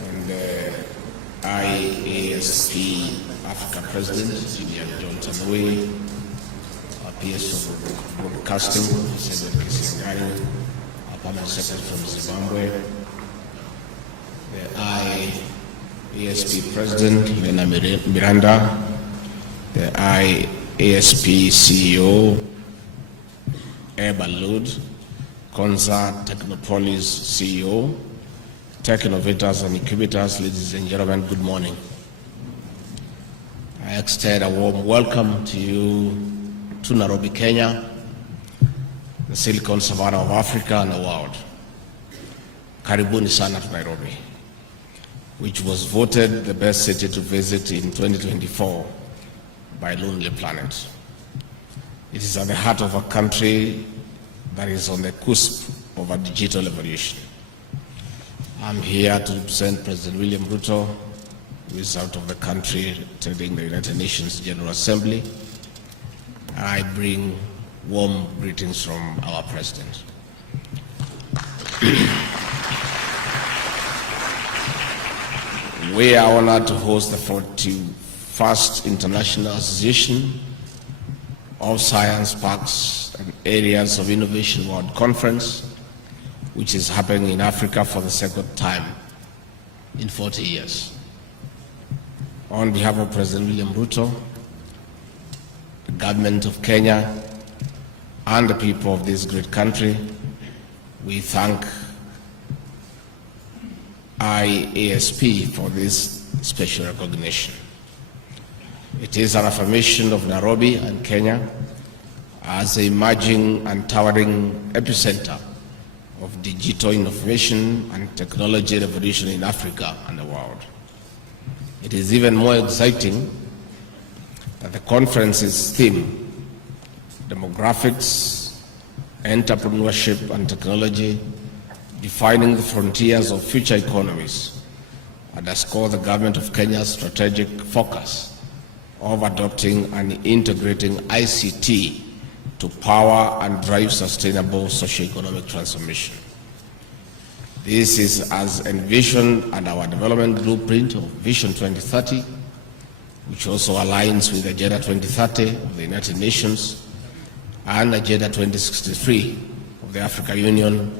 and IASP Africa President, Junior John Tanui, our PS of Broadcasting, Senator Kisingari, our Permanent Secretary from Zimbabwe, the IASP President, Lena Miranda, the IASP CEO, Balud, Konza Technopolis CEO, Tech Innovators and Incubators, ladies and gentlemen, good morning. I extend a warm welcome to you to Nairobi, Kenya, the Silicon Savannah of Africa and the world. Karibuni sana to Nairobi, which was voted the best city to visit in 2024 by Lonely Planet. It is at the heart of a country that is on the cusp of a digital evolution. I'm here to represent President William Ruto, who is out of the country attending the United Nations General Assembly. I bring warm greetings from our President. We are honored to host the 41st International Association of Science Parks and Areas of Innovation World Conference, which is happening in Africa for the second time in 40 years. On behalf of President William Ruto, the government of Kenya, and the people of this great country, we thank IASP for this special recognition. It is an affirmation of Nairobi and Kenya as an emerging and towering epicenter of digital innovation and technology revolution in Africa and the world. It is even more exciting that the conference's theme, demographics, entrepreneurship and technology, defining the frontiers of future economies, underscore the government of Kenya's strategic focus of adopting and integrating ICT to power and drive sustainable socio-economic transformation. This is as envisioned in our development blueprint of Vision 2030, which also aligns with Agenda 2030 of the United Nations and Agenda 2063 of the African Union,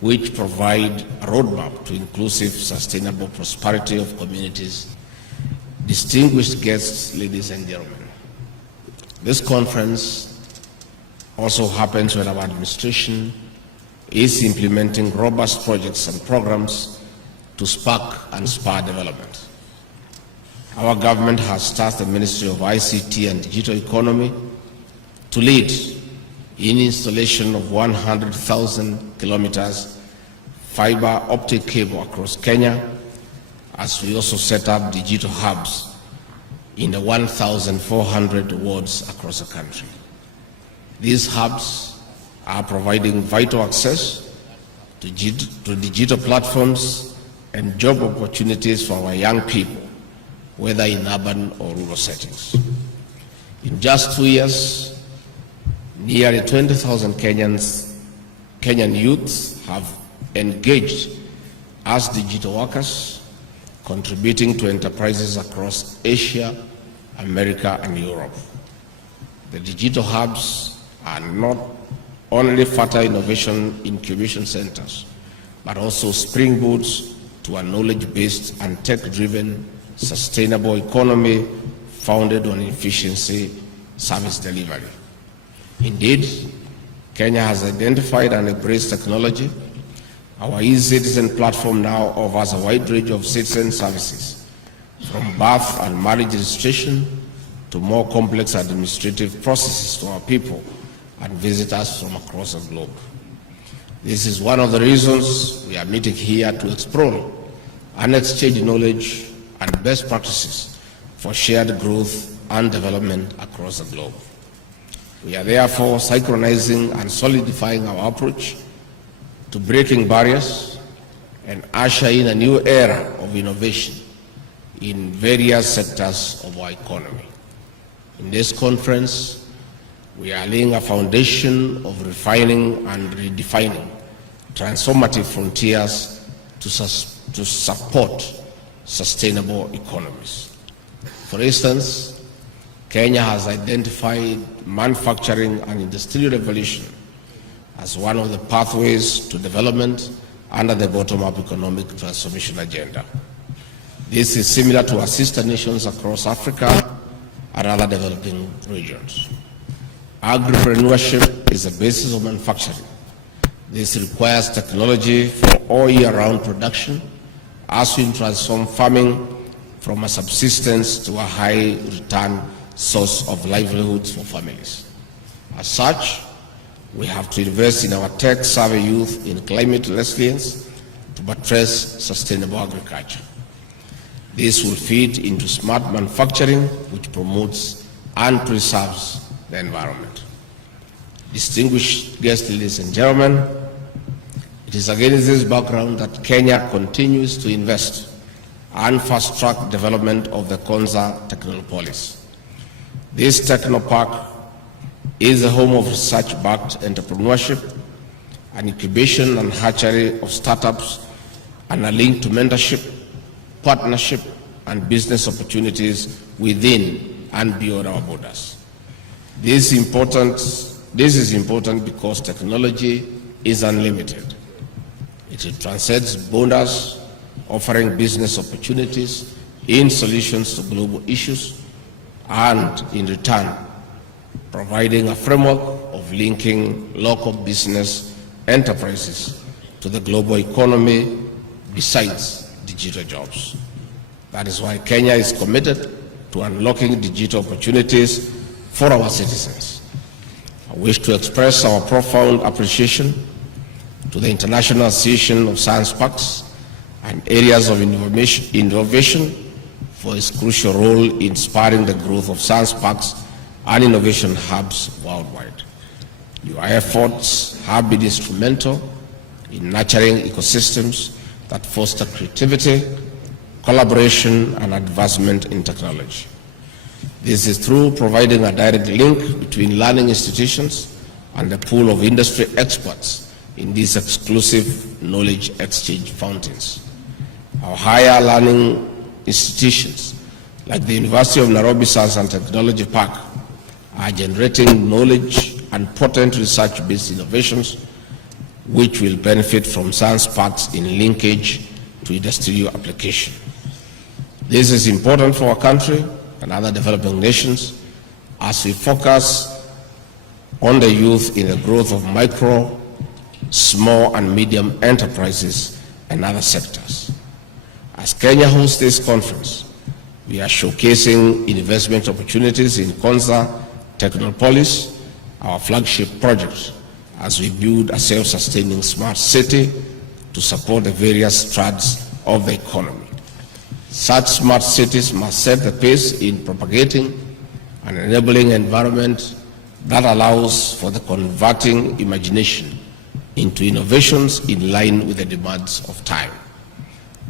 which provide a roadmap to inclusive, sustainable prosperity of communities. Distinguished guests, ladies and gentlemen, this conference also happens when our administration is implementing robust projects and programs to spark and spur development. Our government has tasked the Ministry of ICT and Digital Economy to lead in installation of 100,000 kilometers fiber optic cable across Kenya, as we also set up digital hubs in the 1,400 wards across the country. These hubs are providing vital access to digital platforms and job opportunities for our young people, whether in urban or rural settings. In just 2 years, nearly 20,000 Kenyan youths have engaged as digital workers, contributing to enterprises across Asia, America, and Europe. The digital hubs are not only fertile innovation incubation centers, but also springboards to a knowledge-based and tech-driven sustainable economy founded on efficiency service delivery. Indeed, Kenya has identified and embraced technology. Our eCitizen platform now offers a wide range of citizen services, from birth and marriage registration to more complex administrative processes to our people and visitors from across the globe. This is one of the reasons we are meeting here to explore and exchange knowledge and best practices for shared growth and development across the globe. We are therefore synchronizing and solidifying our approach to breaking barriers and usher in a new era of innovation in various sectors of our economy. In this conference, we are laying a foundation of refining and redefining transformative frontiers to support sustainable economies. For instance, Kenya has identified manufacturing and industrial revolution as one of the pathways to development under the bottom-up economic transformation agenda. This is similar to our sister nations across Africa and other developing regions. Agripreneurship is the basis of manufacturing. This requires technology for all year-round production as we transform farming from a subsistence to a high-return source of livelihoods for families. As such, we have to invest in our tech-savvy youth in climate resilience to buttress sustainable agriculture. This will feed into smart manufacturing, which promotes and preserves the environment. Distinguished guests, ladies and gentlemen, it is against this background that Kenya continues to invest and fast-track development of the Konza Technopolis. This Technopark is the home of research-backed entrepreneurship, an incubation and hatchery of startups, and a link to mentorship, partnership, and business opportunities within and beyond our borders. This is important because technology is unlimited. It transcends borders, offering business opportunities in solutions to global issues, and in return, providing a framework of linking local business enterprises to the global economy besides digital jobs. That is why Kenya is committed to unlocking digital opportunities for our citizens. I wish to express our profound appreciation to the International Association of Science Parks and Areas of Innovation for its crucial role in spurring the growth of science parks and innovation hubs worldwide. Your efforts have been instrumental in nurturing ecosystems that foster creativity, collaboration, and advancement in technology. This is through providing a direct link between learning institutions and the pool of industry experts in these exclusive knowledge exchange fountains. Our higher learning institutions, like the University of Nairobi Science and Technology Park, are generating knowledge and potent research-based innovations which will benefit from science parks in linkage to industrial application. This is important for our country and other developing nations as we focus on the youth in the growth of micro, small and medium enterprises and other sectors. As Kenya hosts this conference, we are showcasing investment opportunities in Konza Technopolis, our flagship project, as we build a self-sustaining smart city to support the various strands of the economy. Such smart cities must set the pace in propagating an enabling environment that allows for the converting imagination into innovations in line with the demands of time.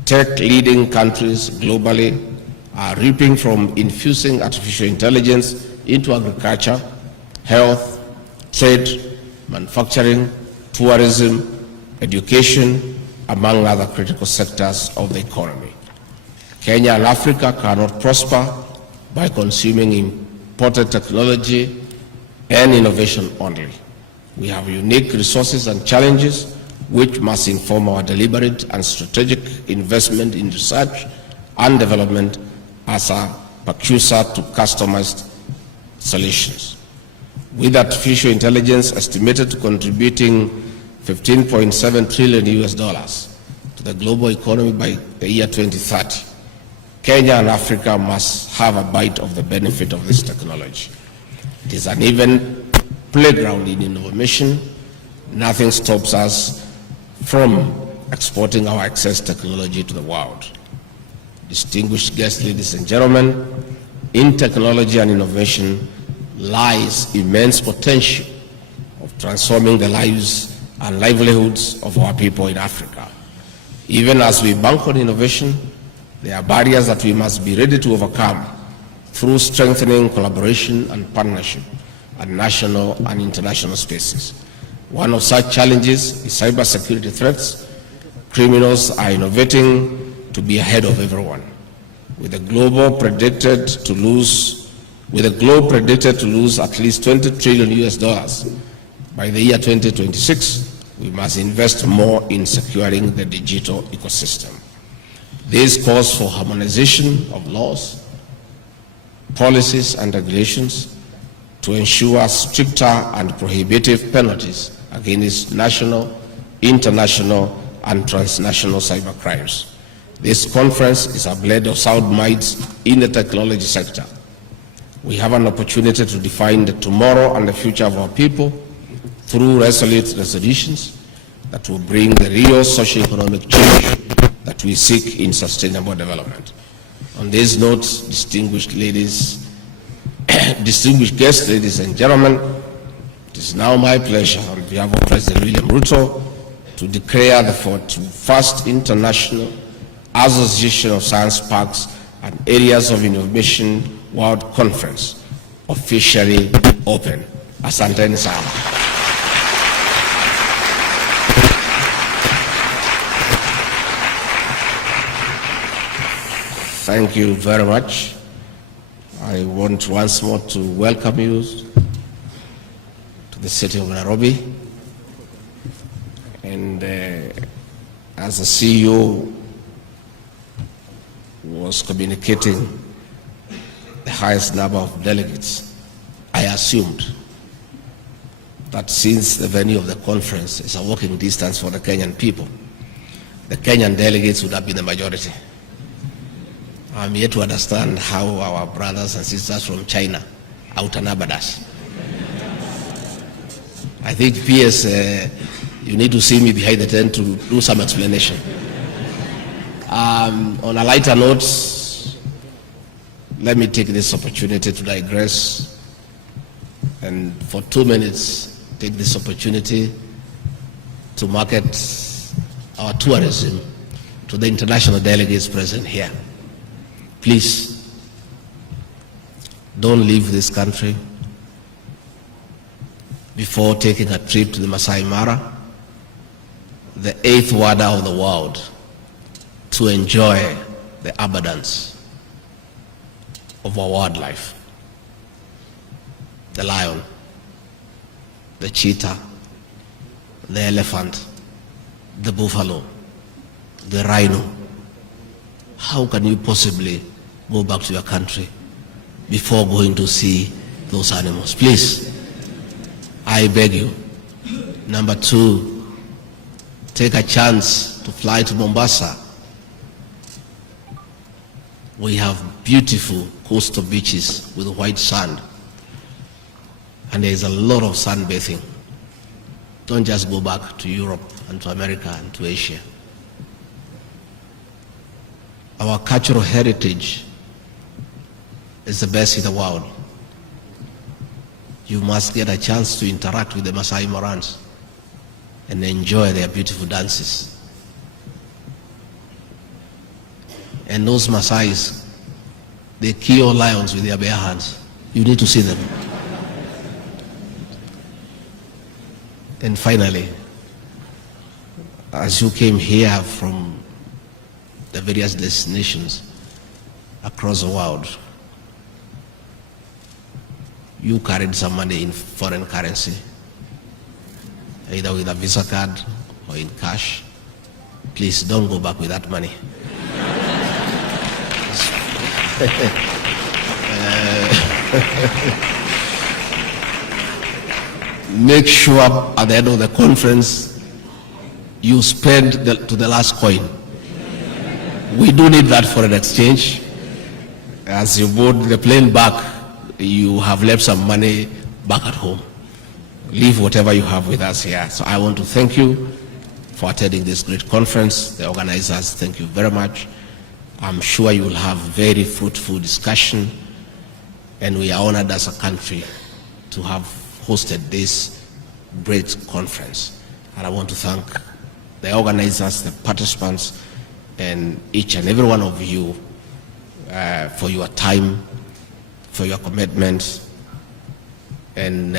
Tech-leading countries globally are reaping from infusing artificial intelligence into agriculture, health, trade, manufacturing, tourism, education, among other critical sectors of the economy. Kenya and Africa cannot prosper by consuming imported technology and innovation only. We have unique resources and challenges which must inform our deliberate and strategic investment in research and development as a precursor to customized solutions. With artificial intelligence estimated to contributing $15.7 trillion to the global economy by the year 2030, Kenya and Africa must have a bite of the benefit of this technology. It is an even playground in innovation. Nothing stops us from exporting our excess technology to the world. Distinguished guests, ladies and gentlemen, in technology and innovation lies immense potential of transforming the lives and livelihoods of our people in Africa. Even as we bank on innovation, there are barriers that we must be ready to overcome through strengthening collaboration and partnership at national and international spaces. One of such challenges is cybersecurity threats, Criminals are innovating to be ahead of everyone. With the globe predicted to lose at least 20 trillion US dollars by the year 2026, we must invest more in securing the digital ecosystem. This calls for harmonization of laws, policies, and regulations to ensure stricter and prohibitive penalties against national, international, and transnational cybercrimes. This conference is a blend of sound minds in the technology sector. We have an opportunity to define the tomorrow and the future of our people through resolute resolutions that will bring the real socio-economic change that we seek in sustainable development. On this note, distinguished guests, ladies and gentlemen, it is now my pleasure on behalf of President William Ruto to declare the 41st International Association of Science Parks and Areas of Innovation World Conference officially open. Asanteni sana. Thank you very much. I want once more to welcome you to the city of Nairobi. And as the CEO was communicating the highest number of delegates, I assumed that since the venue of the conference is a walking distance for the Kenyan people, the Kenyan delegates would have been the majority. I'm yet to understand how our brothers and sisters from China outnumbered us. I think, PS, you need to see me behind the tent to do some explanation. On a lighter note, let me take this opportunity to digress and for 2 minutes take this opportunity to market our tourism to the international delegates present here. Please, don't leave this country before taking a trip to the Masai Mara, the 8th wonder of the world, to enjoy the abundance of our wildlife. The lion, the cheetah, the elephant, the buffalo, the rhino. How can you possibly go back to your country before going to see those animals? Please, I beg you. Number 2, take a chance to fly to Mombasa. We have beautiful coastal beaches with white sand, and there is a lot of sunbathing. Don't just go back to Europe and to America and to Asia. Our cultural heritage is the best in the world. You must get a chance to interact with the Masai Marans and enjoy their beautiful dances. And those Masais, they kill lions with their bare hands. You need to see them. And finally, as you came here from the various destinations across the world, you carried some money in foreign currency, either with a Visa card or in cash. Please don't go back with that money. Make sure at the end of the conference you spend to the last coin. We do need that for an exchange. As you board the plane back, you have left some money back at home. Leave whatever you have with us here. So I want to thank you for attending this great conference. The organizers, thank you very much. I'm sure you will have very fruitful discussion, and we are honored as a country to have hosted this great conference. And I want to thank the organizers, the participants, and each and every one of you for your time, for your commitment, and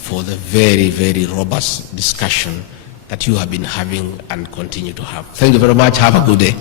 for the very, very robust discussion that you have been having and continue to have. Thank you very much. Have a good day.